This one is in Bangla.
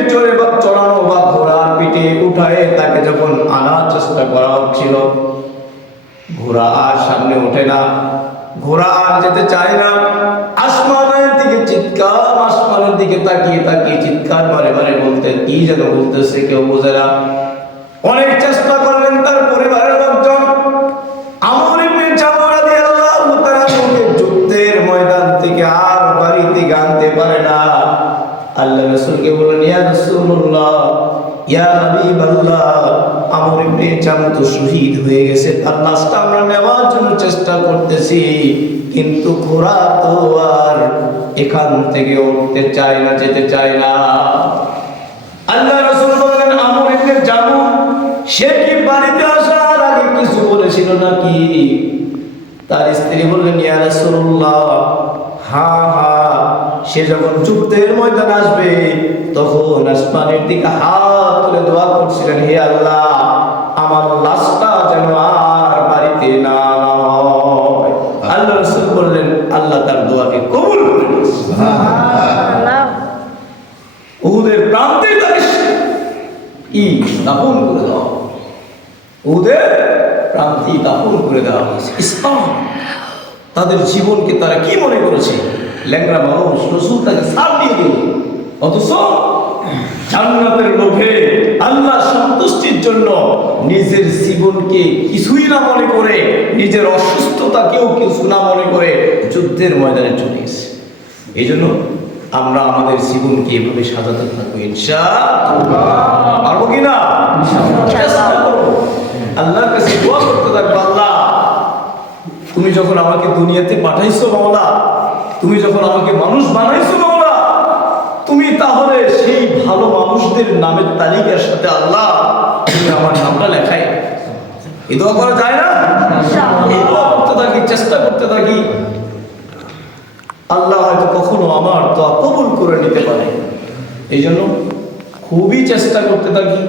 উটের চড়ে বা চড়ানো বা ঘোড়ার পিঠে উঠায় তাকে যখন আনার চেষ্টা করা হচ্ছিল, ঘোড়া আর সামনে ওঠে না, ঘোড়া আর যেতে চায় না। আসমানের দিকে চিৎকার, আসমানের দিকে তাকিয়ে তাকিয়ে চিৎকার মারে মারে বলতে, কি যেন বলতেছে কেউ বোঝে না। অনেক চেষ্টা করলেন তার পরিবারের লোকজন। আমর ইবনে জামূহ রাদিয়াল্লাহু তাআলা যুদ্ধের ময়দান থেকে আর বাড়িতে আনতে পারে না। আল্লাহ রাসূলকে বললেন, ইয়া রাসূলুল্লাহ, ইয়া হাবিবাল্লাহ, আমর ইবনে জামূহ তো শহীদ হয়ে গেছে, তার লাশটা আমরা নেওয়ার জন্য চেষ্টা করতেছি, কিন্তু ঘোড়া তো আর এখান থেকে উঠতে চায় না, যেতে চায় না। আল্লাহ রাসূল বললেন, আমর ইবনে জামূহ সে কি বাড়িতে আসার আগে কিছু বলেছিল নাকি? তার স্ত্রী বললেন, ইয়া রাসূলুল্লাহ, হ্যাঁ হ্যাঁ, সে যখন যুদ্ধের ময়দানে আসবে তখন আসমানের দিকে হাত তুলে দোয়া করছিলেন, হে আল্লাহ, আমার লাশটা যেন আর বাড়িতে না হয়। আল্লাহ রাসূল বললেন, আল্লাহ তার দোয়াকে কবুল করলেন। সুবহানাল্লাহ। উহুদের প্রান্তে তাকে দাফন করে দেওয়া, উহুদের প্রান্তে দাফন করে দেওয়া হয়েছে। ইসলাম তাদের জীবনকে তারা কি মনে করেছে? ল্যাংড়া মানুষ, রাসূল তাকে ছাড় দিয়ে দিল, অথচ জান্নাতের লোভে আল্লাহ সন্তুষ্টির জন্য নিজের জীবনকে কিছুই না মনে করে, নিজের অসুস্থতাকেও কিছু না মনে করে যুদ্ধের ময়দানে চলে গেছে। এই জন্য আমরা আমাদের জীবনকে এভাবে সাজাতে থাকবো, ইনশাআল্লাহ। পারবো কিনা? চেষ্টা করব, আল্লাহর কাছে দোয়া করতে থাকবো, আল্লাহ তুমি যখন আমাকে দুনিয়াতে পাঠাইছো মাওলা, তুমি যখন আমাকে মানুষ বানাইছো মাওলা, তুমি তাহলে সেই ভালো মানুষদের নামের তালিকার সাথে আল্লাহ তুমি আমার নামটা লেখাই। এই দোয়া করা যায় না? এই দোয়া করতে থাকি, চেষ্টা করতে থাকি, আল্লাহ হয়তো কখনো আমার দোয়া কবুল করে নিতে পারে। এই জন্য খুবই চেষ্টা করতে থাকি।